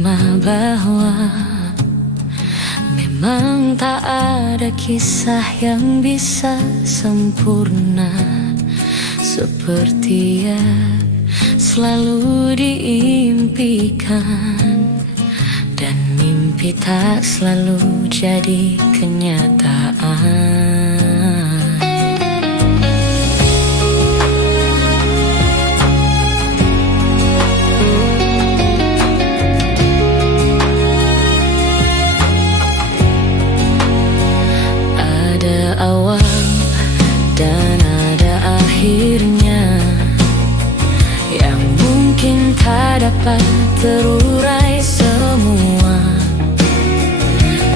menerima bahwa memang tak ada kisah yang bisa sempurna seperti yang selalu diimpikan, dan mimpi tak selalu jadi kenyataan. Awal dan ada akhirnya yang mungkin tak dapat terurai semua.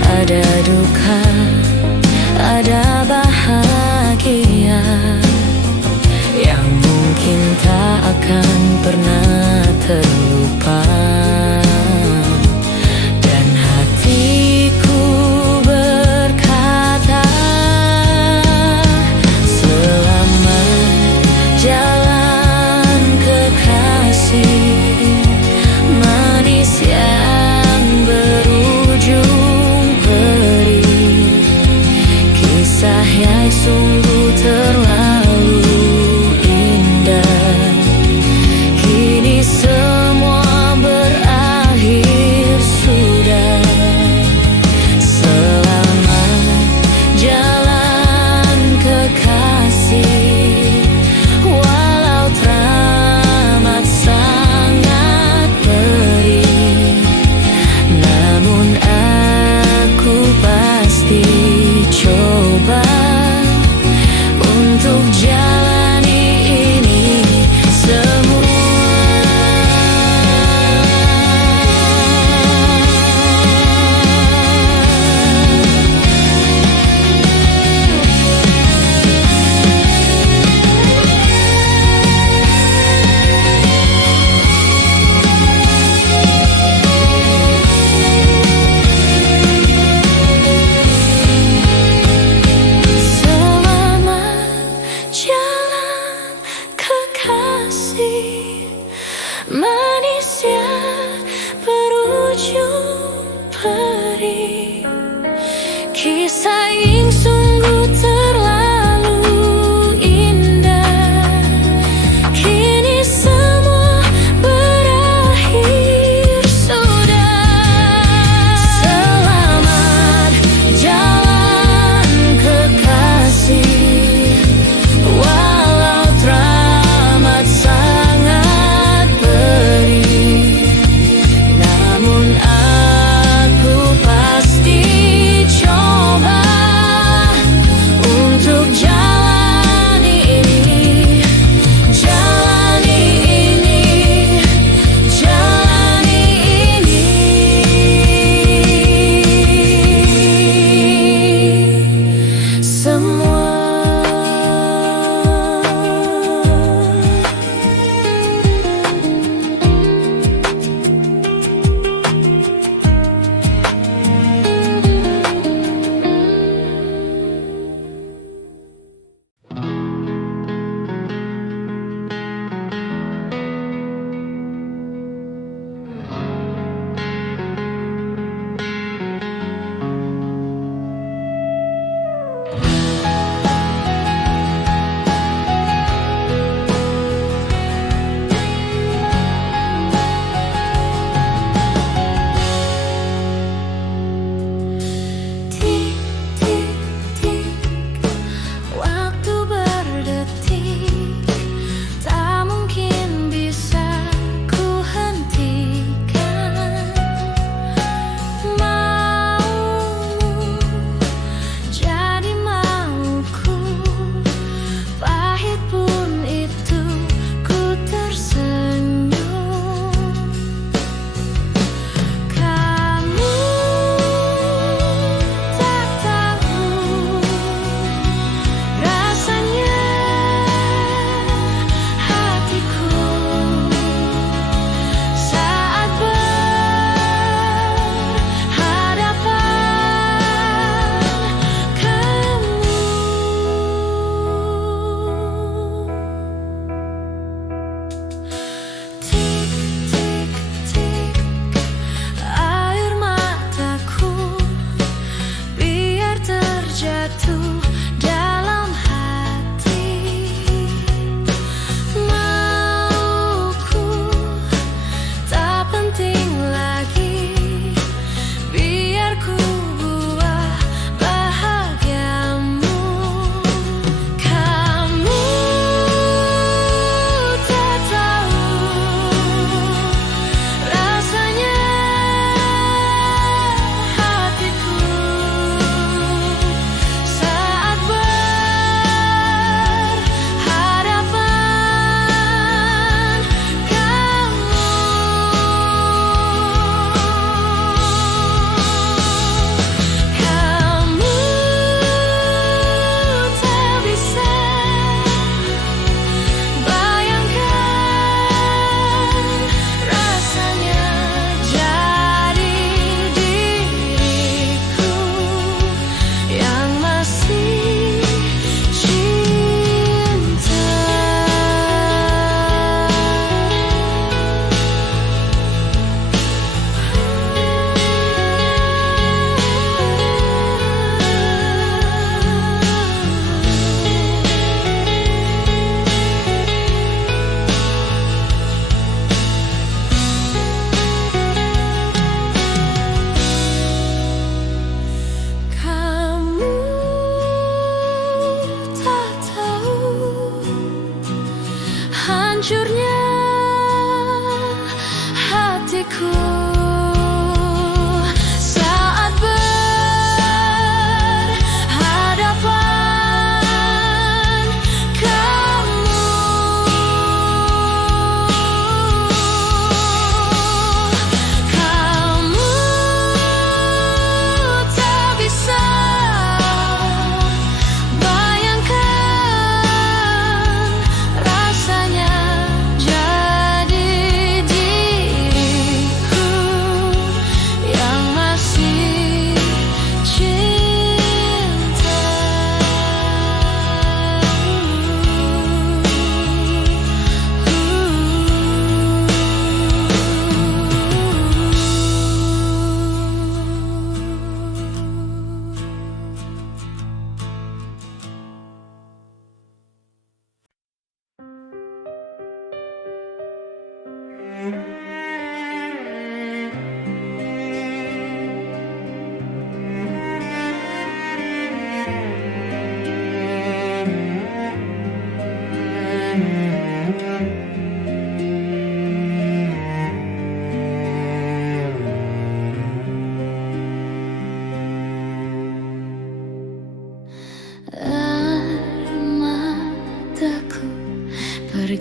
Ada duka, ada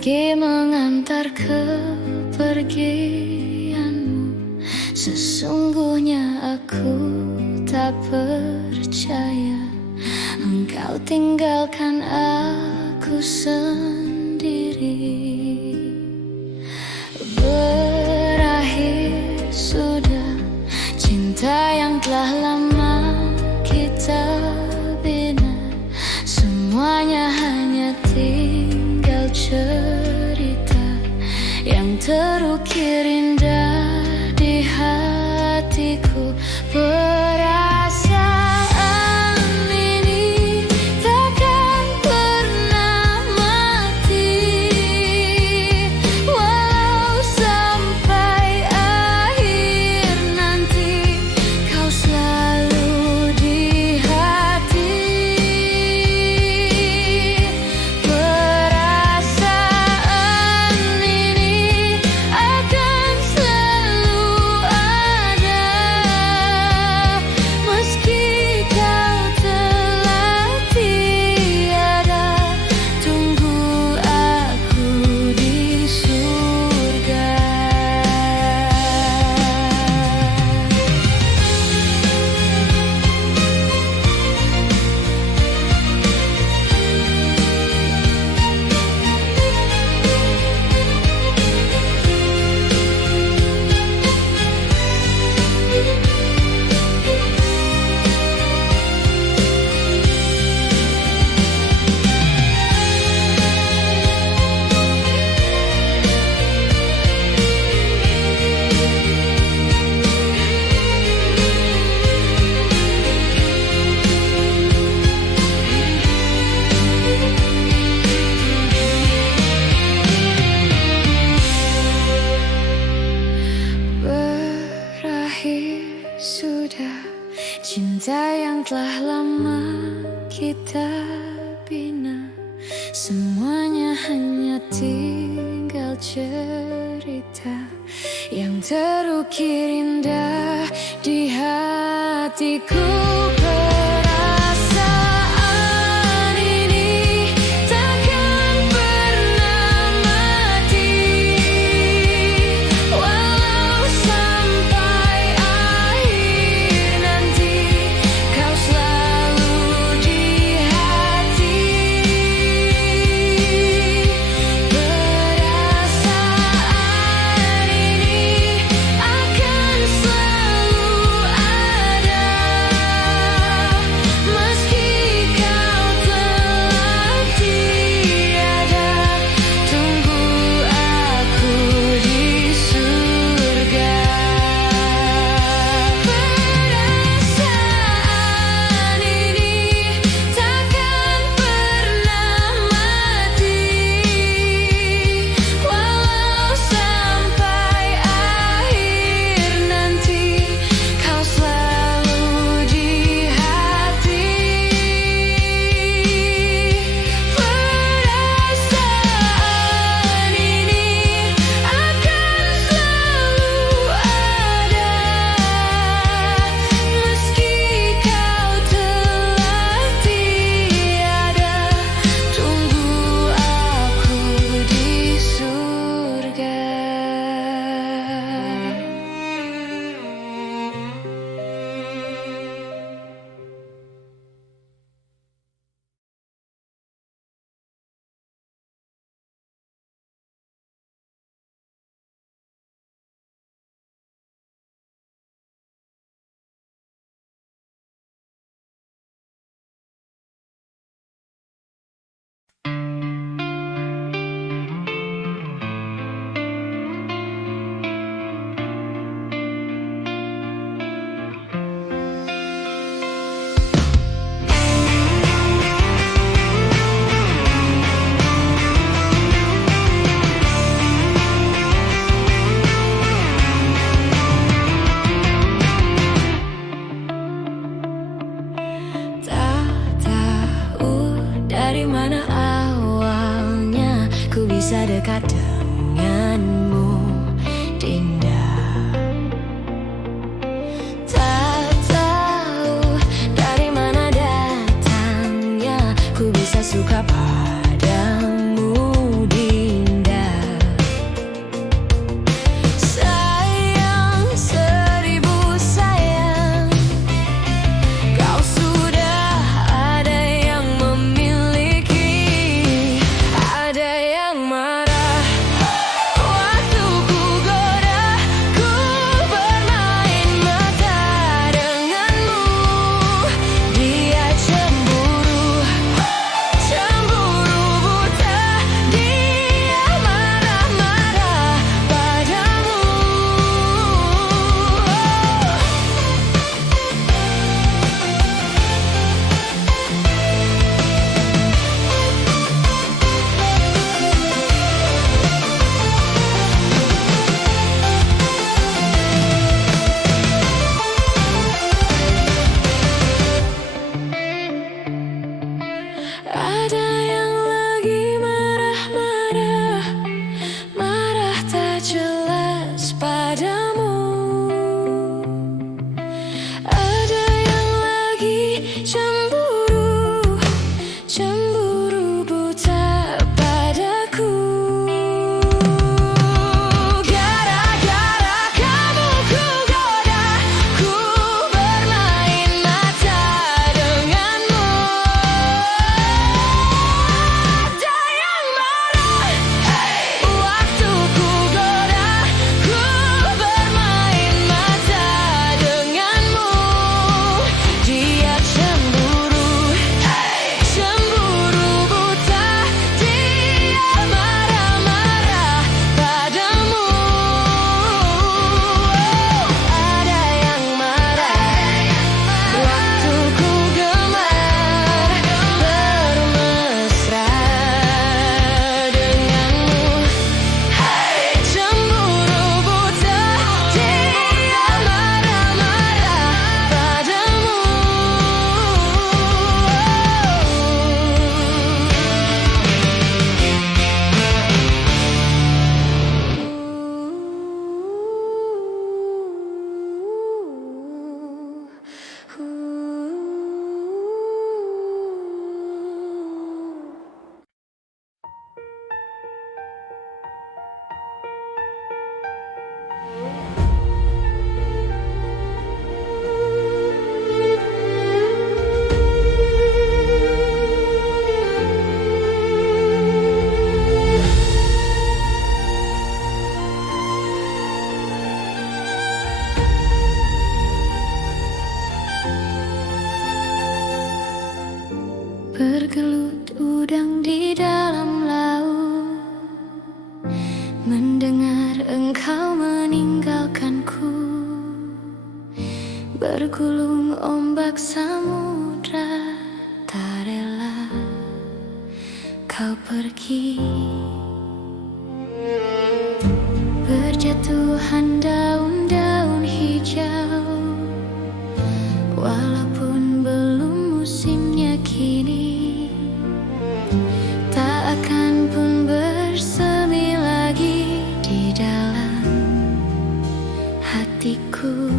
pergi mengantar kepergianmu. Sesungguhnya aku tak percaya engkau tinggalkan aku sendiri. Berakhir sudah cinta yang telah lama kita bina. Semuanya hanya tinggal cerita yang terukir indah di hatiku. Perasaan ini takkan pernah mati, walau sampai akhir nanti kau selalu di hati. Perasaan ini akan selalu ada, meski kau telah tiada. Tunggu aku di surga. Berakhir sudah cinta yang telah lama kita bina. Semuanya hanya tinggal cerita yang terukir indah di hatiku. Perasaan ini takkan pernah mati, walau sampai akhir nanti kau selalu di hati. Perasaan ini akan selalu ada, meski kau telah tiada. Tunggu aku di surga. Perasaan ini takkan pernah mati, walau sampai akhir nanti kau selalu di hati. Perasaan ini akan selalu ada, meski kau telah tiada. Tunggu aku di surga. Tak tahu dari mana awalnya ku bisa dekat denganmu, Dinda. Tak tahu dari mana datangnya ku bisa suka padamu, Dinda. Bergulung ombak samudra, tak rela kau pergi. Berjatuhan daun-daun hijau, walaupun belum musimnya kini, tak akan pun bersemi lagi di dalam hatiku.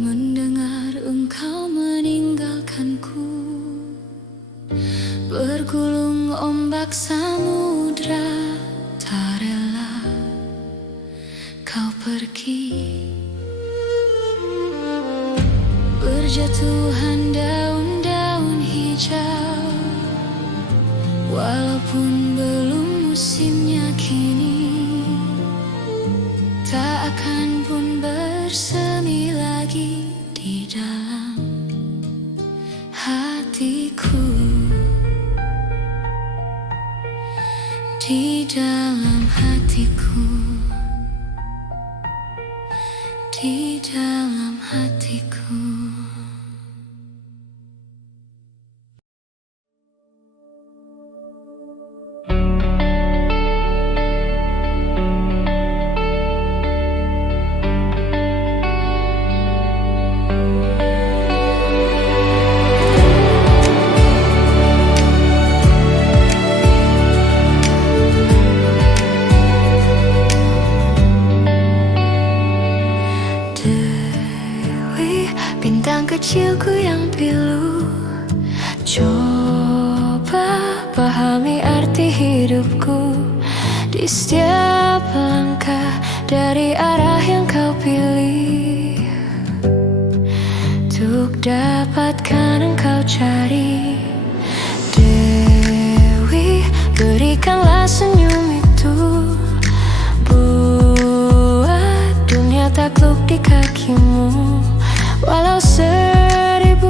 Mendengar engkau meninggalkanku, bergulung ombak samudra, tak rela kau pergi. Berjatuhan daun-daun hijau, walaupun belum musimnya kini, tak akan pun bersemi lagi di dalam hatiku, di dalam hatiku, di dalam hatiku. Bintang kecilku yang pilu, coba pahami arti hidupku. Di setiap langkah dari arah yang kau pilih, untuk dapatkan engkau cari. Dewi, berikanlah senyum itu, buat dunia takluk di kakimu. Walau 1000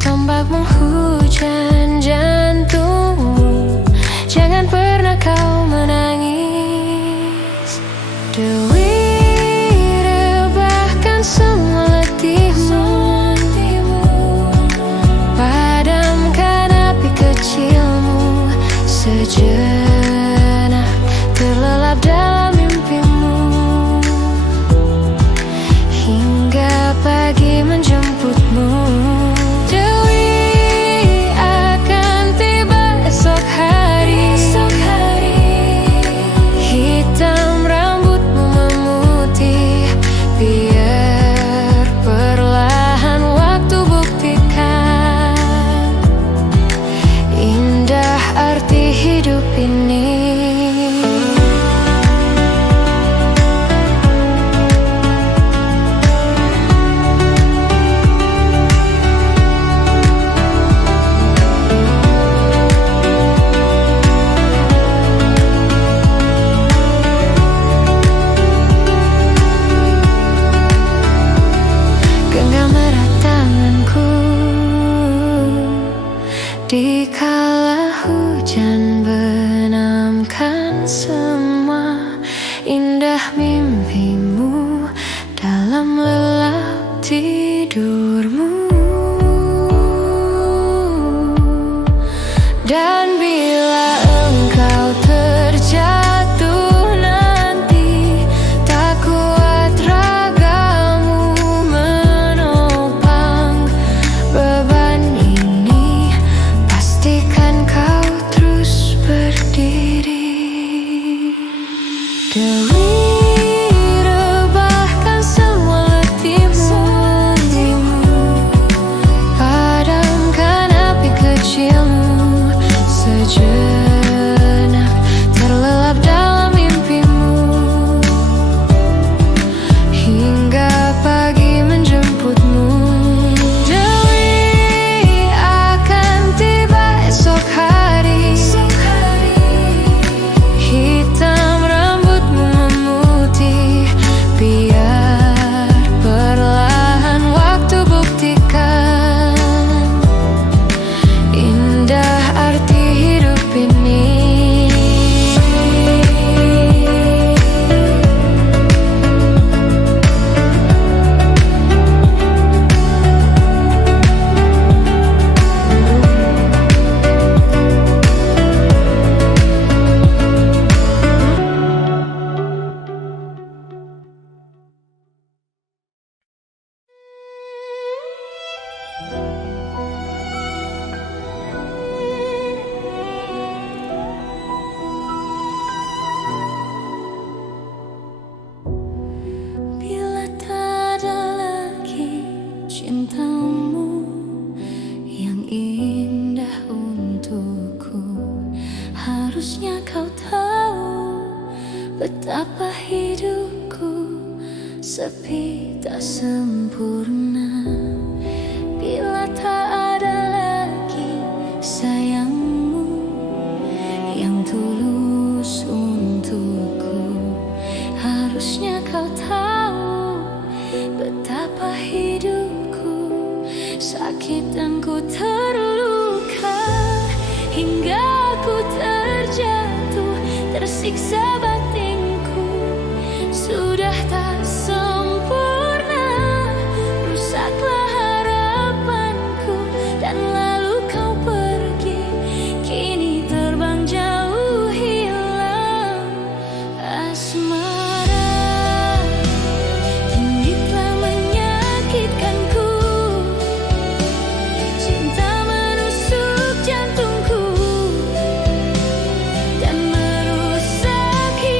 tombak menghujam jantungmu, jangan pernah kau menangis. Dewi, rebahkan semua letihmu, padamkan api kecilmu. Sejenak terlelap dalam mimpimu, hingga hitam lelap tidurmu. Dan bila engkau terjatuh nanti, tak kuat ragamu menopang beban ini, pastikan kau terus berdiri. Dewi rebahkan semua letihmu, padamkan api kecilmu, sejenak terlelap dalam mimpimu, hingga pagi menjemputmu. Dewi akan tiba esok hari, hitam rambutmu memutih, biar perlahan waktu buktikan indah arti hidup ini. Bila tak ada lagi cintamu yang indah untukku, harusnya kau tahu betapa hidupku sepi tak sempurna. Bila tak ada lagi sayangmu yang tulus untukku, harusnya kau tahu betapa hidupku sakit dan ku terluka, hingga ku terjatuh, tersiksa batinku, sudah tak sempurna, rusaklah harapanku, dan lalu kau pergi, kini terbang jauh hilang asmara. Tinggi telah menyakitkanku, cinta menusuk jantungku dan merusak hidupku.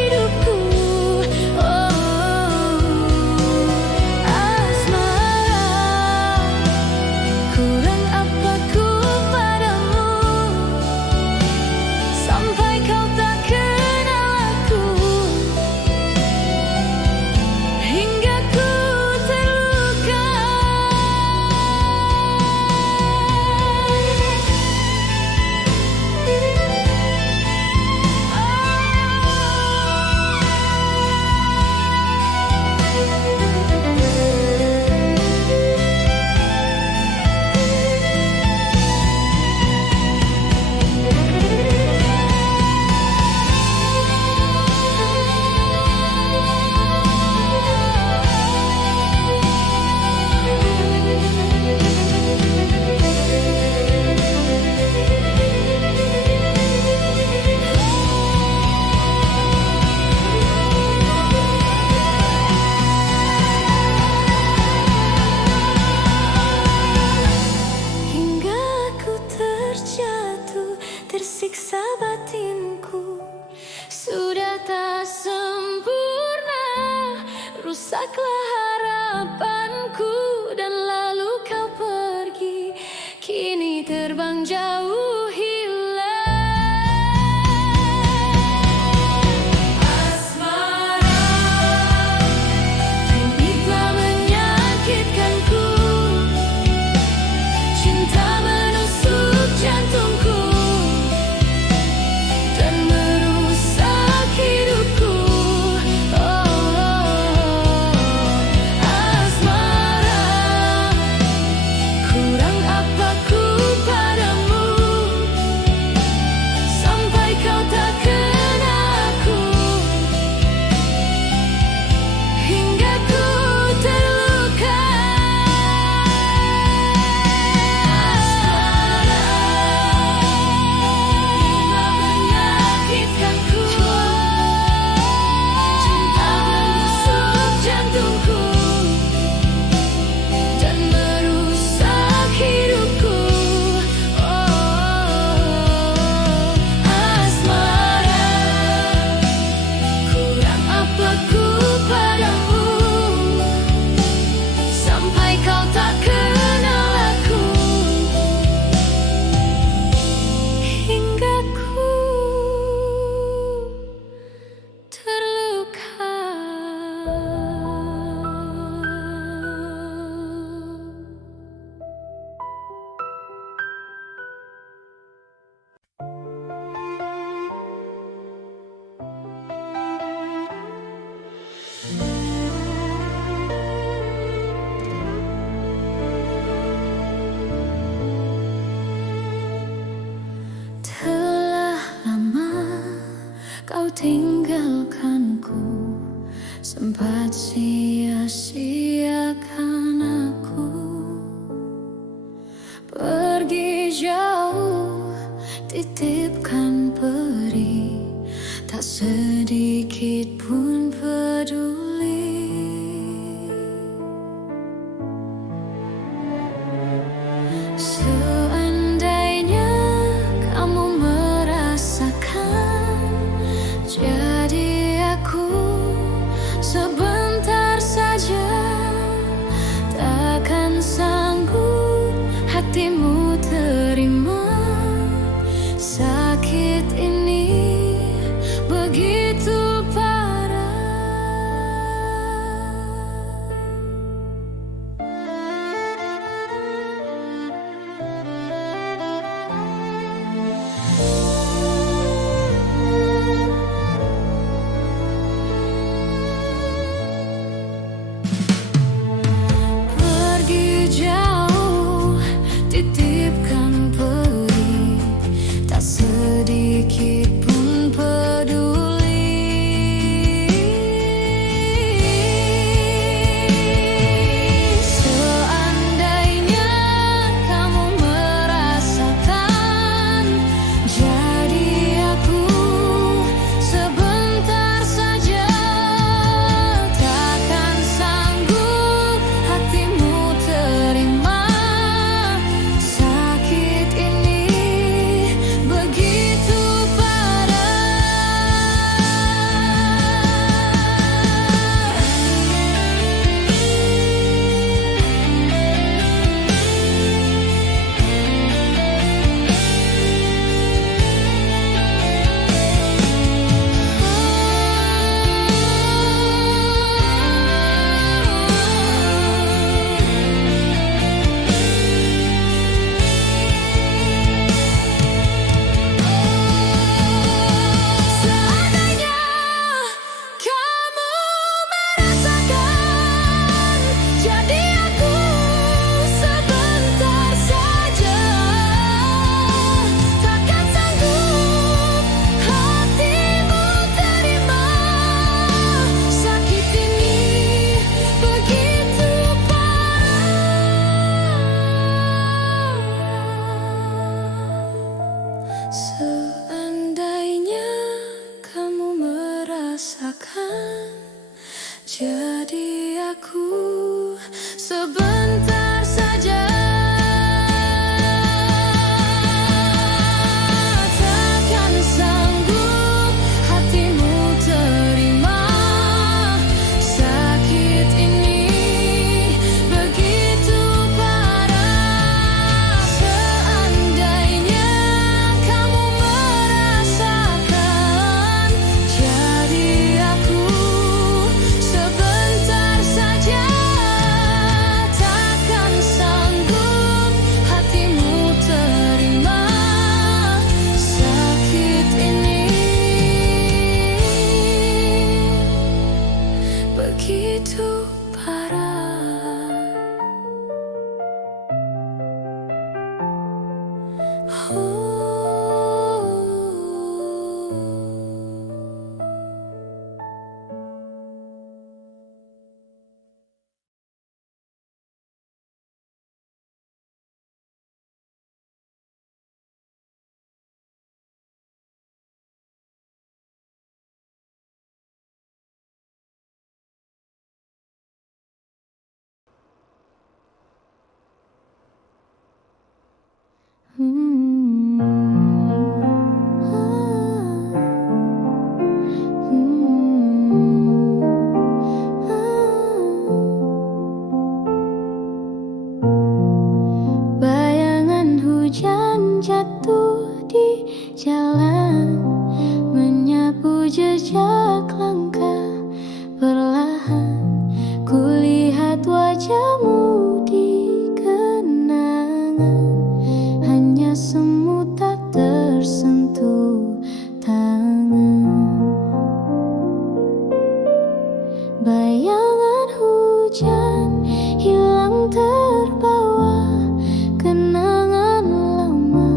tinggalkanku, sempat sia-siakan aku. Pergi jauh, titipkan peri, tak sedikit pun peduli. Seandainya kamu merasakan, jadi aku sebentar saja. Takkan sanggup hatimu terima sakit ini begitu parah. Pergi jauh, titipkan peri, tak sedikit pun peduli. Seandainya kamu merasakan, jadi aku sebentar saja. Takkan sanggup hatimu terima sakit ini begitu Seandainya kamu merasakan, jadi aku sebentar saja. Takkan sanggup hatimu terima sakit ini begitu parah. Seandainya kamu merasakan, jadi aku sebentar saja. Takkan sanggup hatimu terima sakit ini begitu parah. Seandainya kamu merasakan, jadi aku sebentar saja. Takkan sanggup hatimu terima sakit ini begitu parah. Bayangan hujan jatuh di jalan, menyapu jejak langkah perlahan. Kulihat wajahmu di kenangan, hanya semut tak tersentuh tangan. Bayangan hujan hilang terbawa, kenangan lama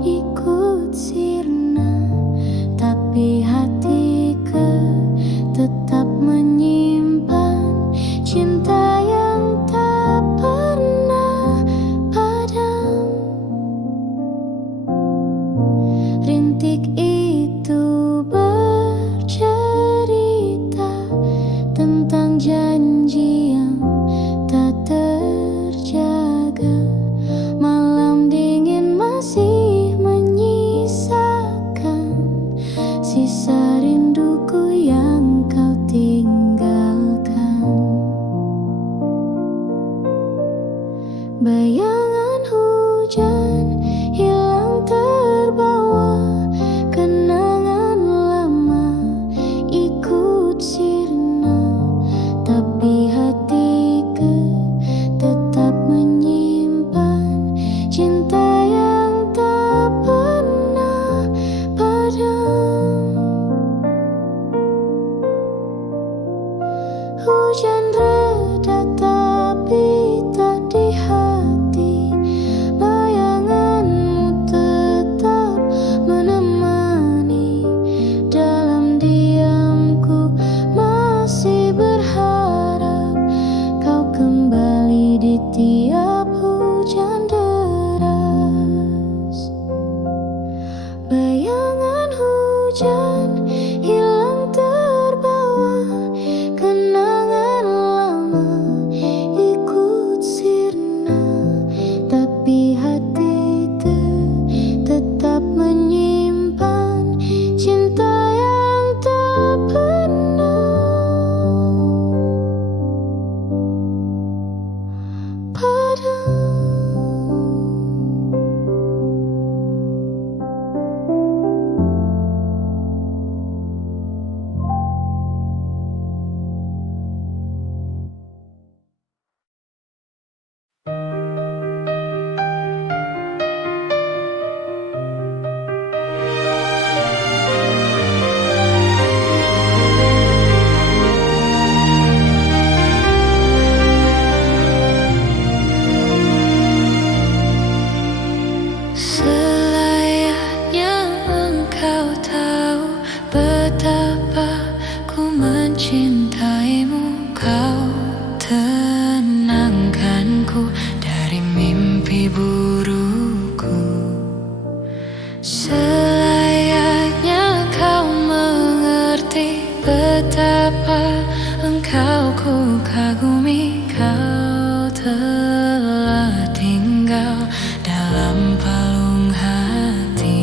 ikut sirna, tapi hati Bayangan hujan hilang terbawa, kenangan lama ikut sirna, tapi hatiku tetap menyimpan cinta yang tak pernah padam. Hujan reda tapi tak di hati, bayanganmu tetap menemani. Dalam diamku masih berharap kau kembali di tiap hujan deras. Bayangan hujan hilang terbawa, kenangan lama ikut sirna, tapi hatiku tetap menyimpan cinta yang tak pernah padam. Selayaknya engkau tahu betapa ku mencintaimu. Kau tenangkanku dari mimpi burukku. Selayaknya kau mengerti betapa engkau ku kagumi. Kau telah tinggal dalam palung hati.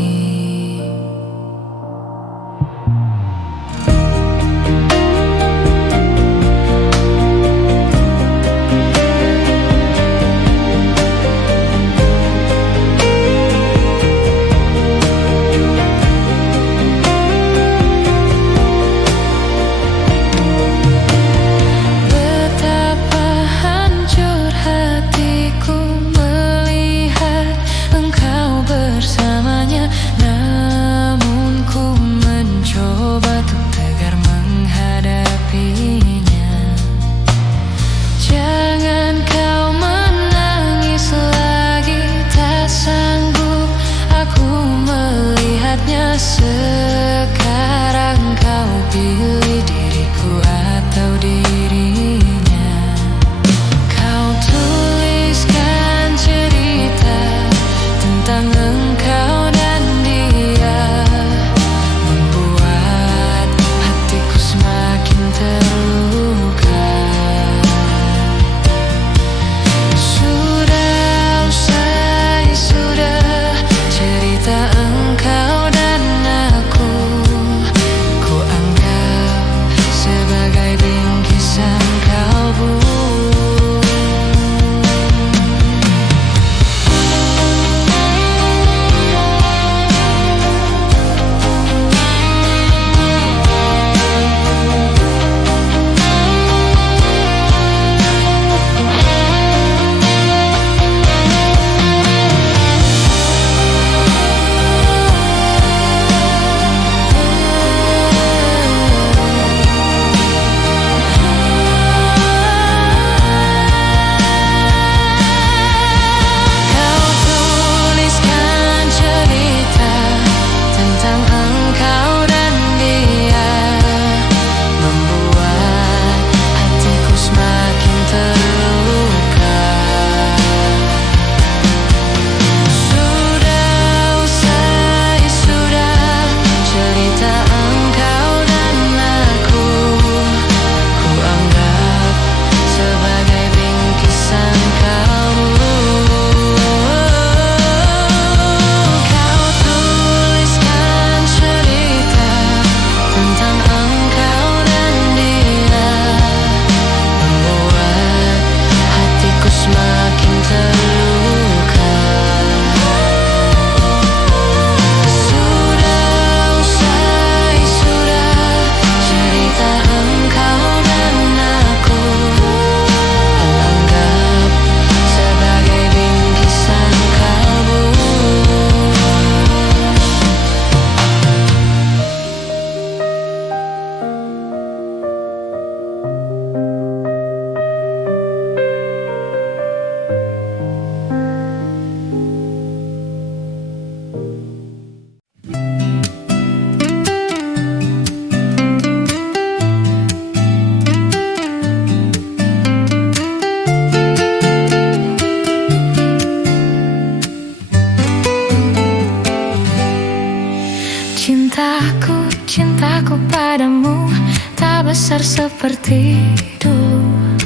kasar seperti dulu.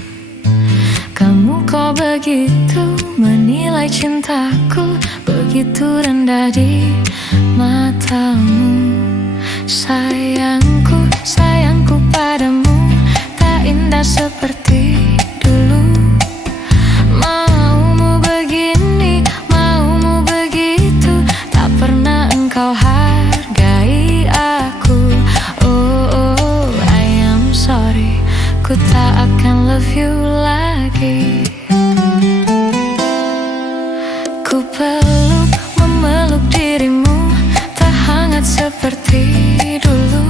Kamu kok begitu menilai cintaku, begitu rendah di matamu. Sayangku, sayangku padamu tak indah seperti dulu. Maumu begini, maumu begitu, tak pernah engkau hargai aku. Oh, oh, I am sorry, ku tak akan love you lagi. Ku peluk, memeluk dirimu, tak hangat seperti dulu.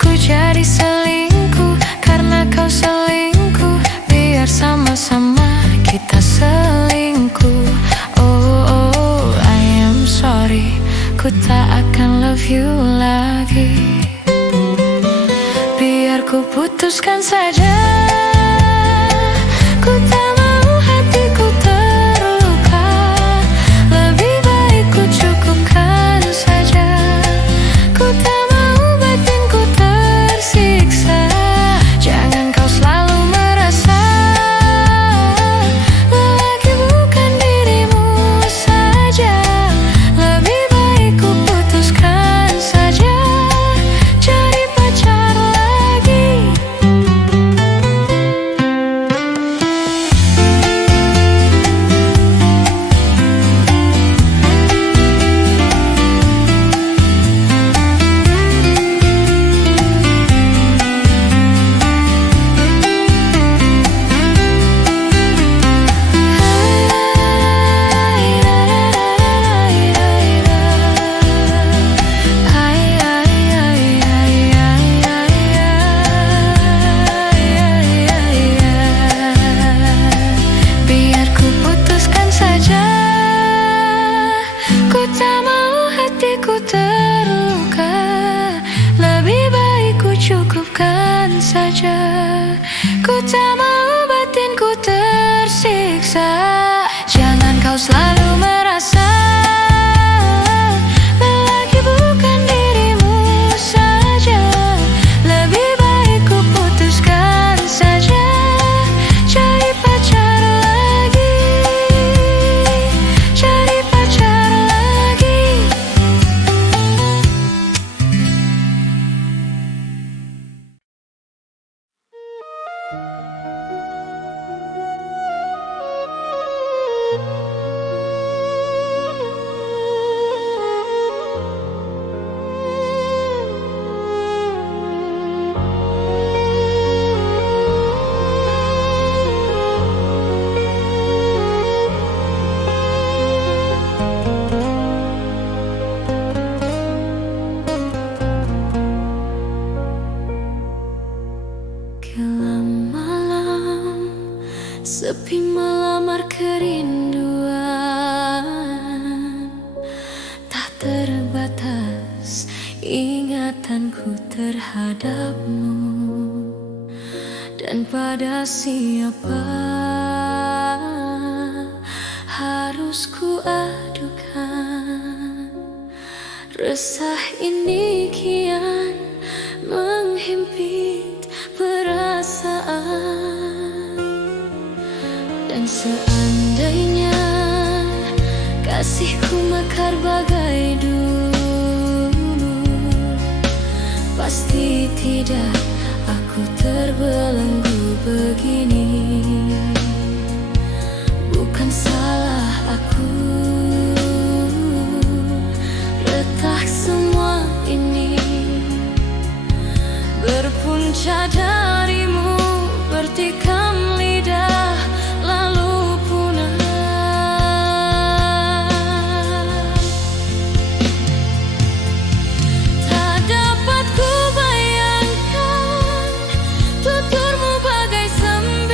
Ku jadi selingkuh karena kau selingkuh, biar sama-sama kita selingkuh. Oh, oh, I am sorry, ku tak akan love you lagi. Biar ku putuskan saja, ku tak mau hatiku terluka. Lebih baik ku cukupkan saja. Ku tak mau batinku tersiksa. Jangan kau selalu merasa lelaki bukan dirimu saja. Lebih baik ku putuskan saja, cari pacar lagi. Biar ku putuskan saja, ku tak mau hatiku terluka. Lebih baik ku cukupkan saja. Ku tak mau batinku tersiksa. Jangan kau selalu merasa lelaki bukan dirimu saja. Lebih baik ku putuskan saja, cari pacar lagi. Cari pacar lagi. Kelam malam, sepi melamar kerinduan. Tak terbatas ingatanku terhadapmu. Dan pada siapa harus ku adukan resah ini kian menghimpit perasaan. Dan seandainya kasihku mekar bagai dulu, pasti tidak aku terbelenggu begini. Bukan salah aku, retak semua ini berpunca darimu, bertikam lidah lalu punah. Tak dapat ku bayangkan tuturmu bagai sembilan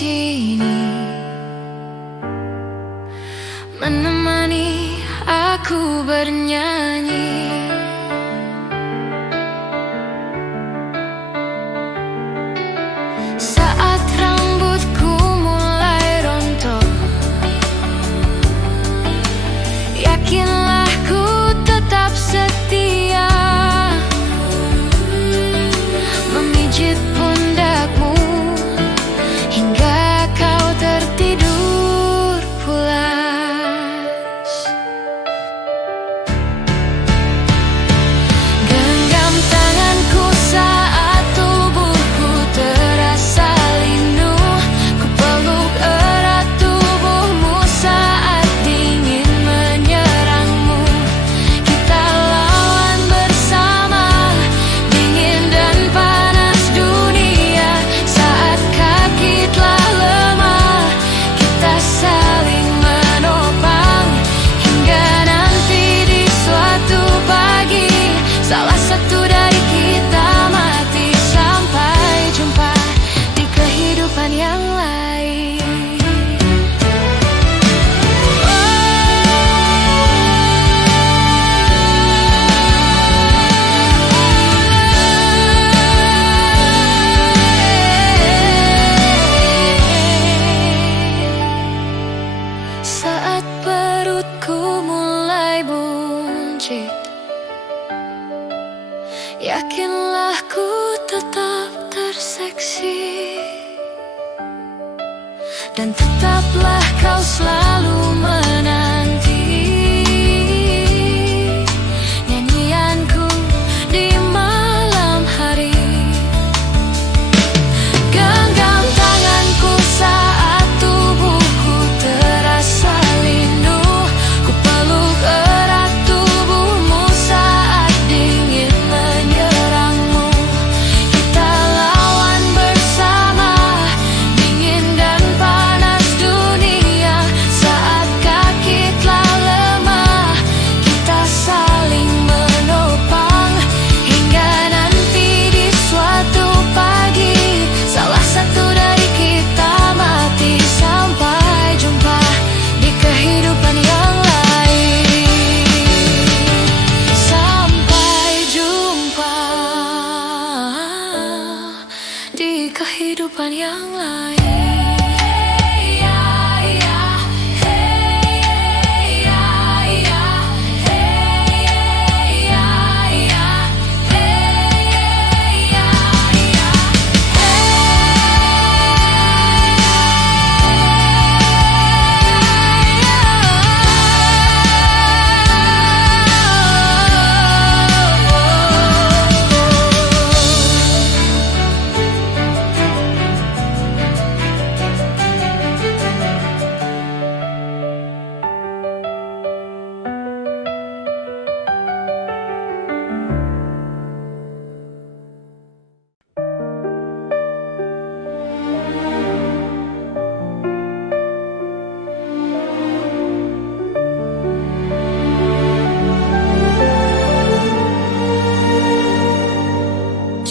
sini, menemani aku bernyanyi. Saat rambutku mulai rontok, yakinlah ku tetap setia, memijit pundakmu hingga kau tertidur pulas. Genggam tanganku saat tubuhku terasa lindung, ku peluk erat tubuhmu saat dingin menyerangmu. Kita lawan bersama dingin dan panas dunia. Saat kaki telah lemah, kita saling menopang hingga nanti di suatu pagi salah satu dari kita mati. Sampai jumpa di kehidupan yang lain. Saat perutku mulai buncit, yakinlah ku tetap terseksi, dan tetaplah kau selalu menanti nyanyianku di malam hari. Genggam tanganku saat tubuhku terasa lindung, ku peluk erat tubuhmu saat dingin menyerangmu. Kita lawan bersama dingin dan panas dunia. Saat kaki telah lemah, kita saling menopang hingga nanti di suatu pagi salah satu dari kita mati. Sampai jumpa di kehidupan yang lain. Sampai jumpa di kehidupan yang lain.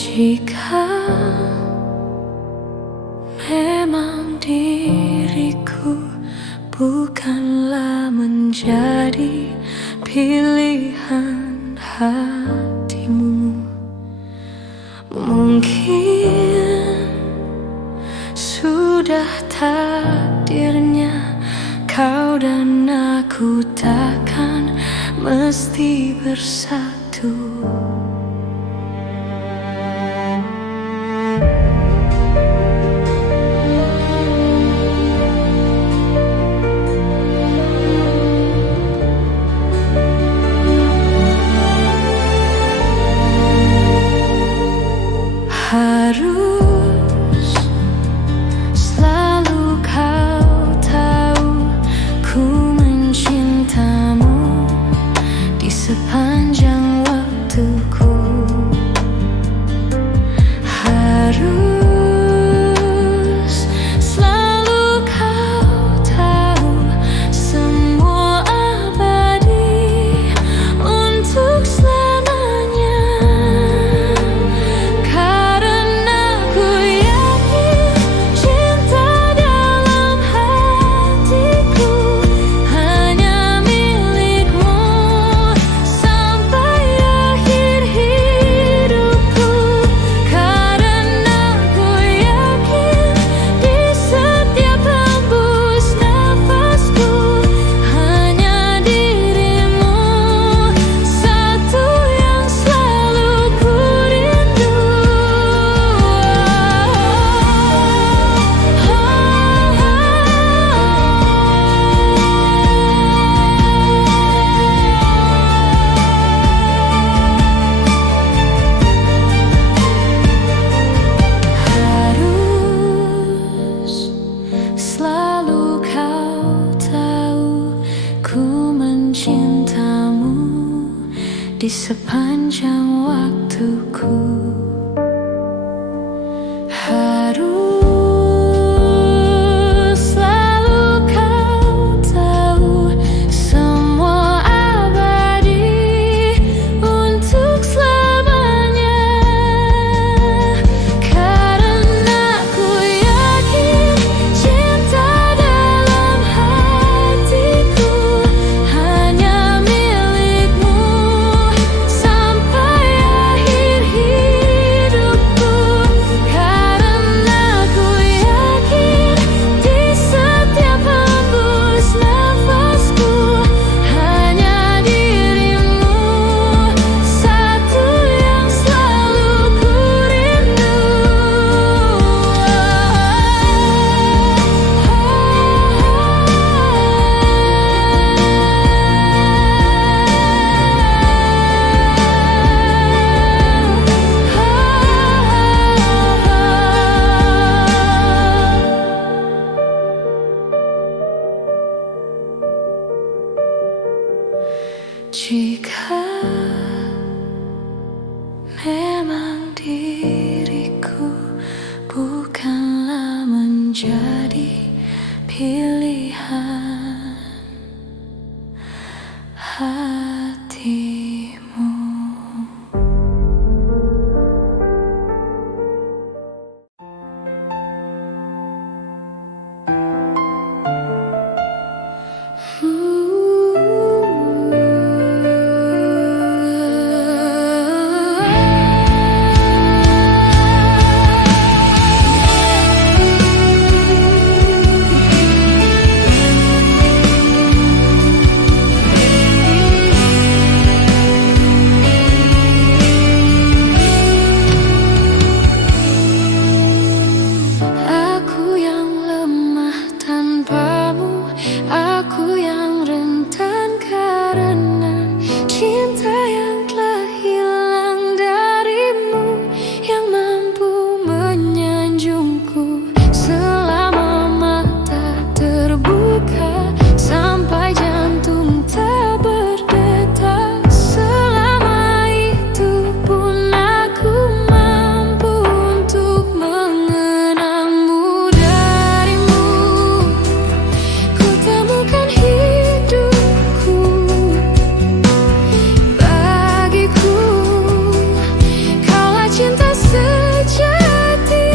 Jika memang diriku bukanlah menjadi pilihan hatimu, mungkin sudah takdirnya kau dan aku takkan mesti bersatu. Harus selalu kau tahu ku mencintamu di sepanjang waktu sepanjang waktuku. Harus selalu kau tahu, semua abadi untuk selamanya. Karena ku yakin cinta dalam hatiku hanya milikmu sampai akhir hidupku. Karena ku yakin di setiap hembus nafasku hanya dirimu satu yang selalu ku rindu. Jika memang diriku bukanlah menjadi pilihan hatimu. Aku yang lemah tanpamu, aku yang rentan karena cinta yang telah hilang darimu, yang mampu menyanjungku selama mata terbuka sampai jantung tak berdetak. Selama itu pun aku mampu untuk mengenangmu. Darimu ku temukan hidupku, bagiku kaulah cinta sejati.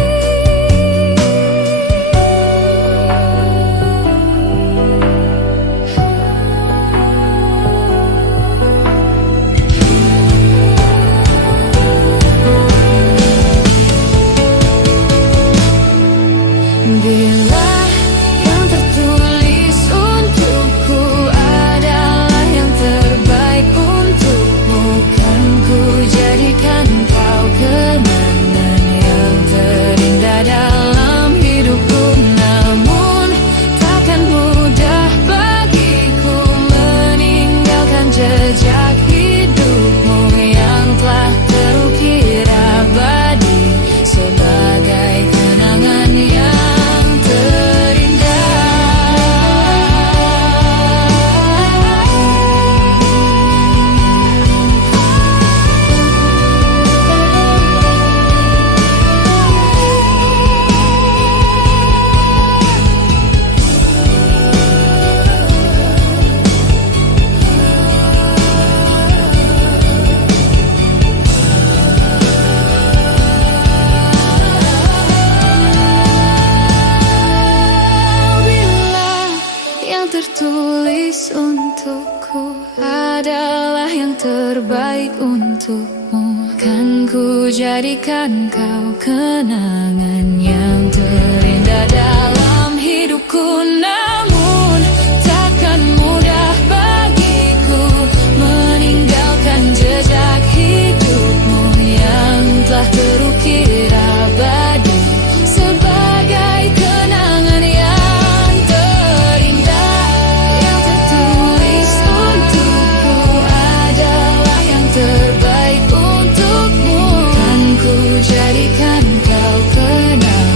Bila yang tertulis untukku adalah yang terbaik untukmu, kan ku jadikan kau kenangan yang terindah dalam hidupku. Namun takkan mudah bagiku meninggalkan jejak hidupmu yang telah terukir abadi sebagai kenangan yang terindah. Bila yang tertulis untukku adalah yang terbaik untukmu, kan ku jadikan kau kenangan yang terindah dalam hidupku. Namun takkan mudah bagiku meninggalkan jejak hidupmu yang telah terukir abadi sebagai kenangan yang terindah. Yang tertulis untukku adalah yang terbaik untukmu, kan ku jadikan kau kenangan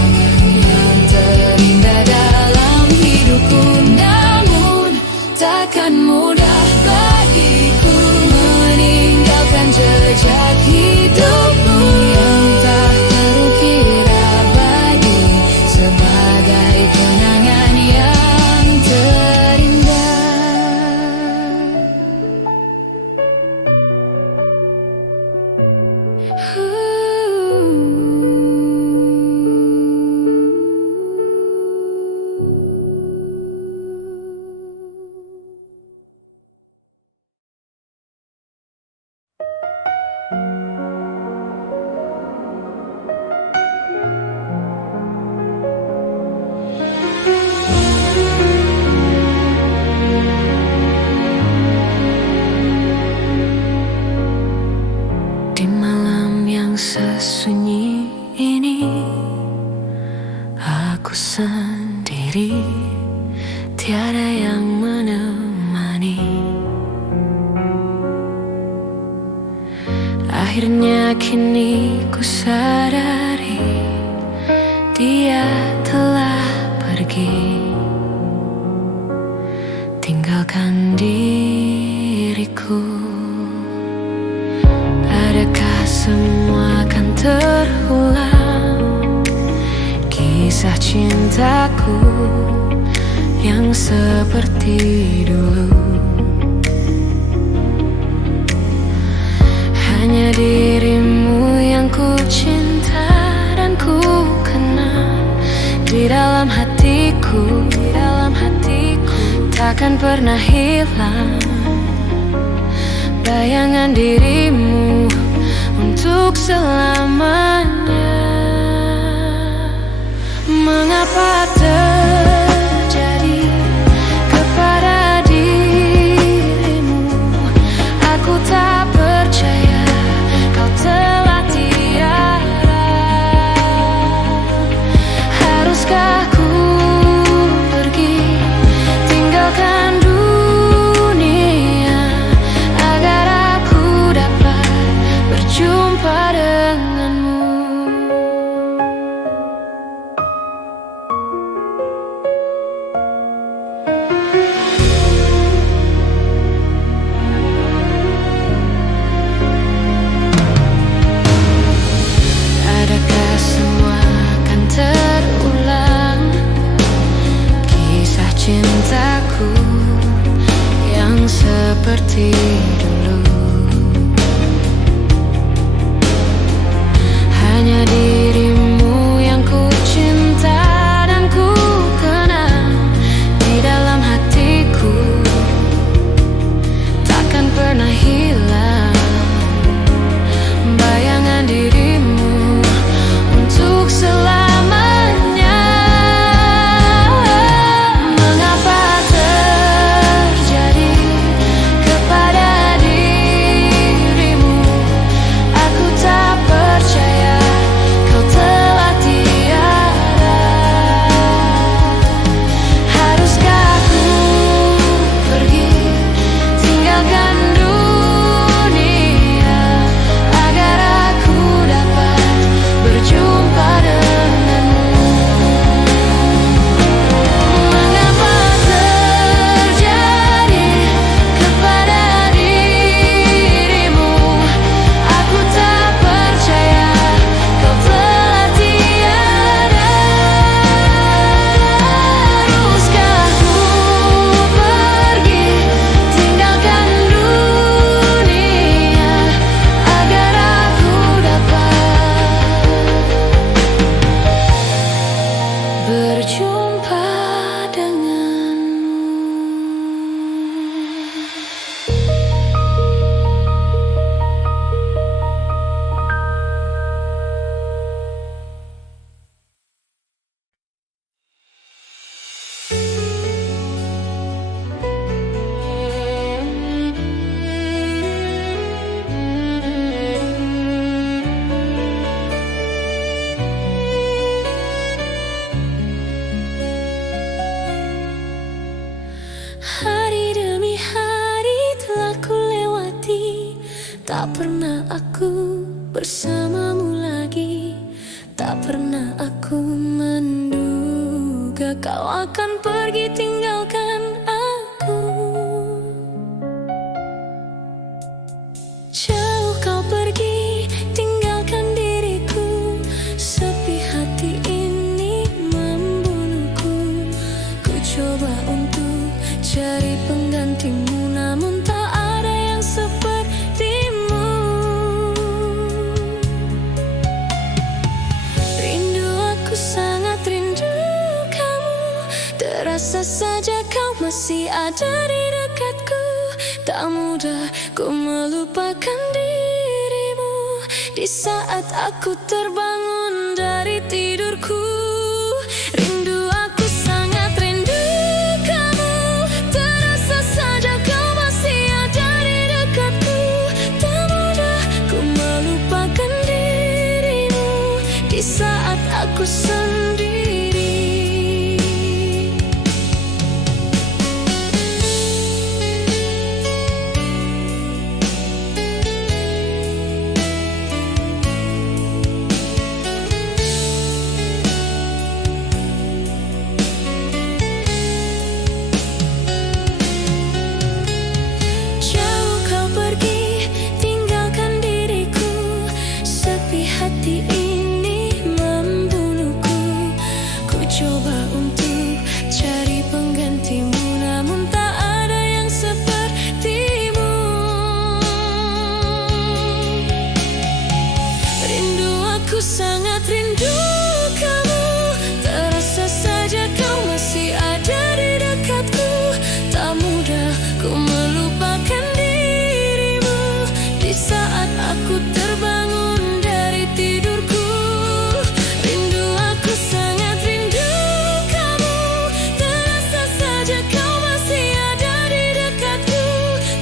Di malam yang sesunyi ini, aku sendiri, tiada yang menemani. Akhirnya kini ku sadari, dia telah pergi, tinggalkan diriku. Adakah semua akan terulang, kisah cintaku yang seperti dulu? Hanya dirimu yang ku cinta dan ku kenal. Di dalam hatiku, takkan pernah hilang bayangan dirimu untuk selamanya. Mengapa terjadi kepada dirimu? Aku tak percaya kau telah tiada. Haruskah ku pergi tinggalkan dunia agar aku dapat berjumpa denganmu? Adakah semua akan terulang, kisah cintaku yang seperti dulu? Hanya dirimu yang ku cinta dan ku kenal. Di dalam hatiku takkan pernah hilang bayangan dirimu untuk selamanya. Mengapa terjadi kepada dirimu? Aku tak percaya kau telah tiada. Haruskah ku pergi tinggalkan dunia agar aku dapat berjumpa denganmu? Mengapa terjadi kepada dirimu? Aku tak percaya kau telah tiada. Haruskah ku pergi tinggalkan dunia agar aku dapat berjumpa denganmu? Hari demi hari telah ku lewati, tak pernah aku bersamamu lagi. Tak pernah aku menduga kau akan pergi tinggalkan aku. Jauh kau pergi tinggalkan diriku, sepi hati ini membunuhku. Ku coba untuk cari penggantimu, namun tak ada yang sepertimu. masih ada di dekatku. Tak mudah ku melupakan dirimu di saat aku terbangun dari tidurku. Rindu, aku sangat rindu kamu. Terasa saja kau masih ada di dekatku. Tak mudah ku melupakan dirimu di saat aku sendiri. Hati ini membunuhku. Ku coba untuk cari penggantimu, namun tak ada yang sepertimu. Rindu, aku sangat rindu kamu. Terasa saja kau masih ada di dekatku. Tak mudah ku melupakan dirimu di saat aku terbangun tidurku. Rindu, aku sangat rindu kamu. Terasa saja kau masih ada di dekatku.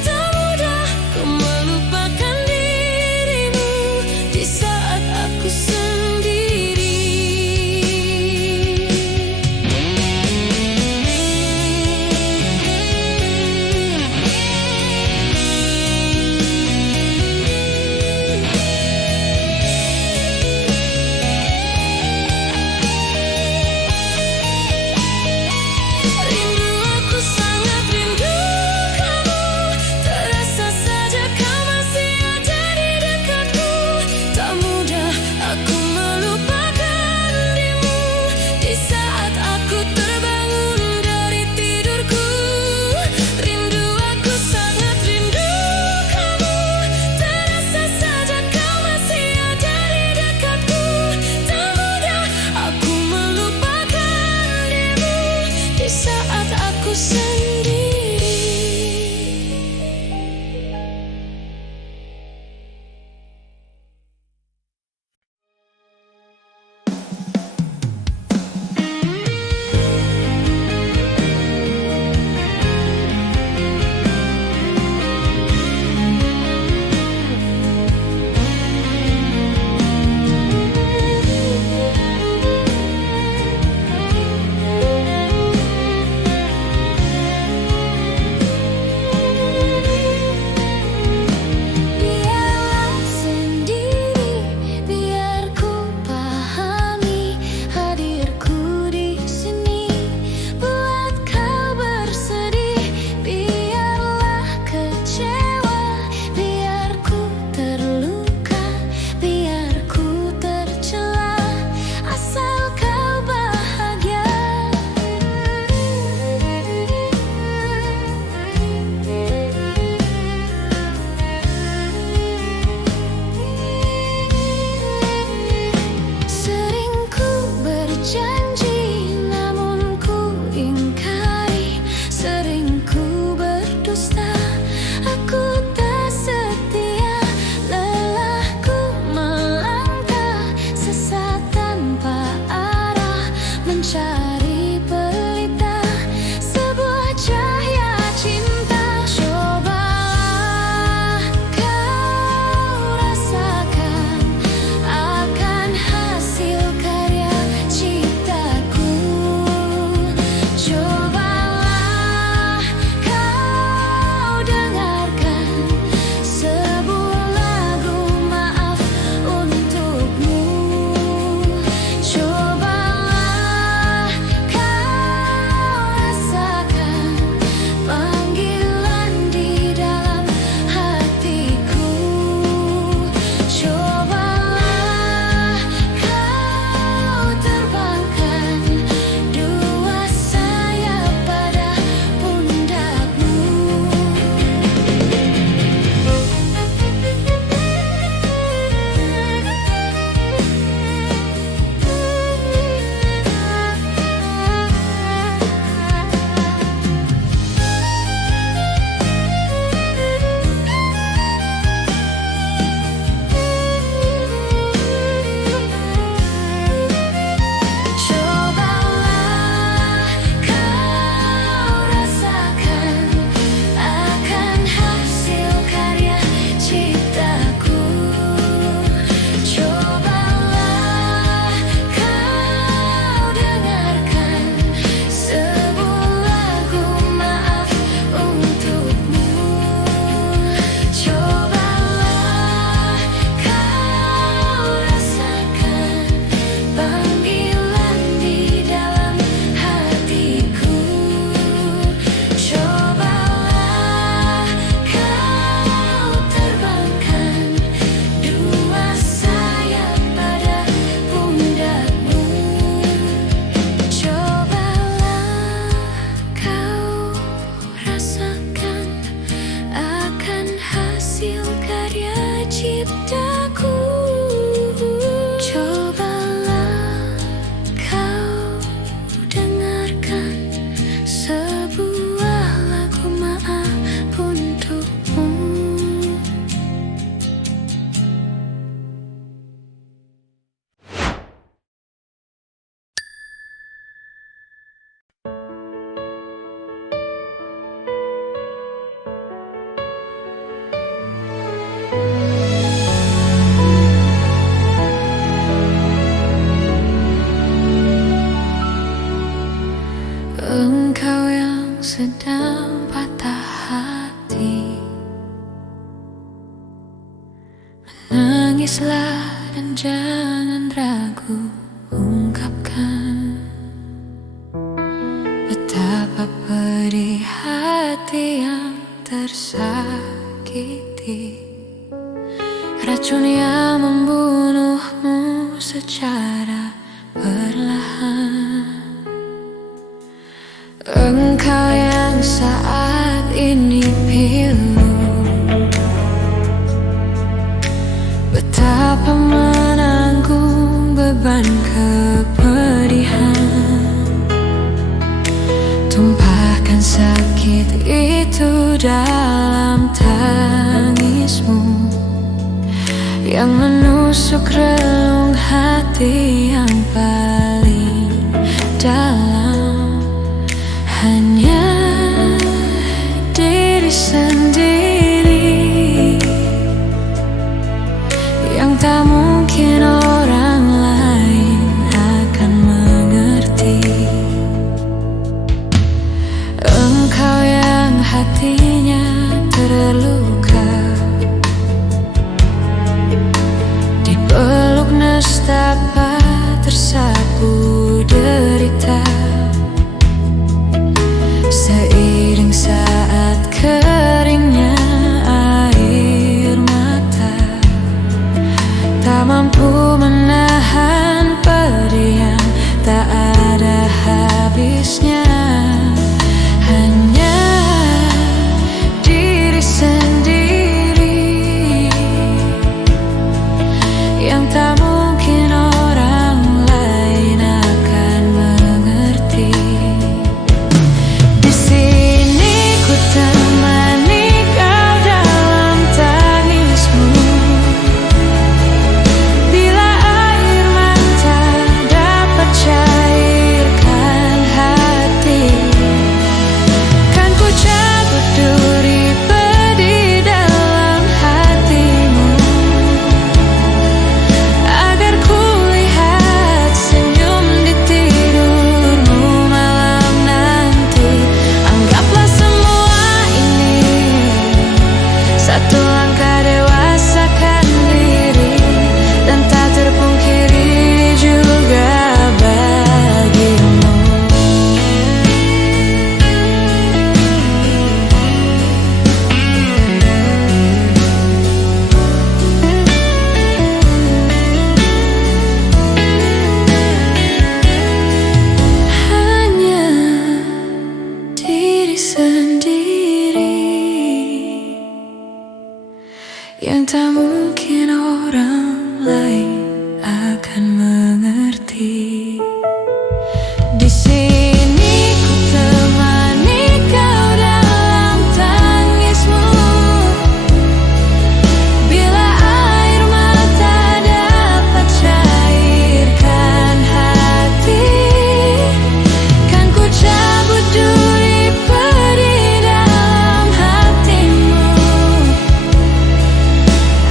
Tak mudah ku melupakan dirimu di saat aku sendiri. Tangislah dan jangan ragu ungkapkan betapa pedih hati yang tersakiti. Racun yang membunuhmu secara perlahan. Engkau yang saat ini pilu, betapa menanggung beban kepedihan. Tumpahkan sakit itu dalam tangismu yang menusuk relung hati yang paling dalam. Hanya diri sendiri yang tak mungkin orang lain akan mengerti. Engkau yang hatinya terluka, dipeluk nestapa tersapu derita. Seiring saat keringnya air mata, tak mampu menahan pedih yang tak ada habisnya. Hanya diri sendiri yang tak mungkin orang lain akan mengerti. Di sini ku temani kau dalam tangismu, bila air mata dapat cairkan hati. Kan ku cabut duri pedih dalam hatimu, agar ku lihat senyum di tidurmu malam nanti. Anggaplah semua ini satu langkah dewasakan diri, dan tak terpungkiri juga bagimu. Hanya diri sendiri yang tak mungkin orang lain akan mengerti. Di sini ku temani kau dalam tangismu, bila air mata dapat cairkan hati. Kan ku cabut duri pedih dalam hatimu,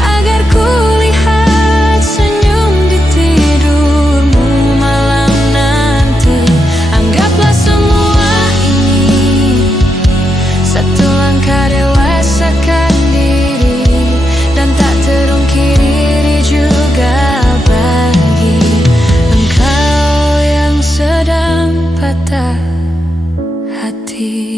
agar ku lihat senyum di tidurmu malam nanti. Anggaplah semua ini satu langkah dewasakan diri, dan tak terungkiri juga bagi engkau yang sedang patah hati.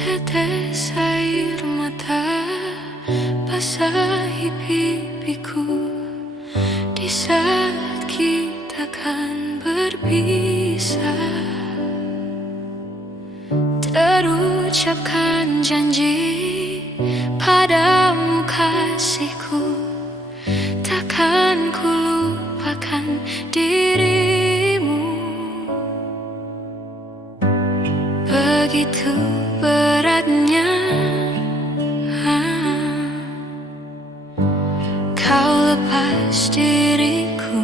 Tetes air mata basahi pipiku di saat kita kan berpisah. Terucapkan janji padamu kasihku, takkan ku lupakan dirimu. Begitu beratnya lepas diriku.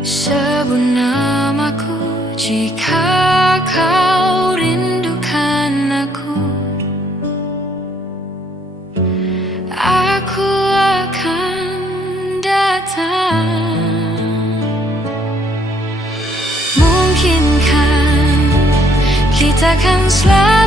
Sebut namaku jika kau rindukan aku. Aku akan datang. Mungkinkan kita kan selalu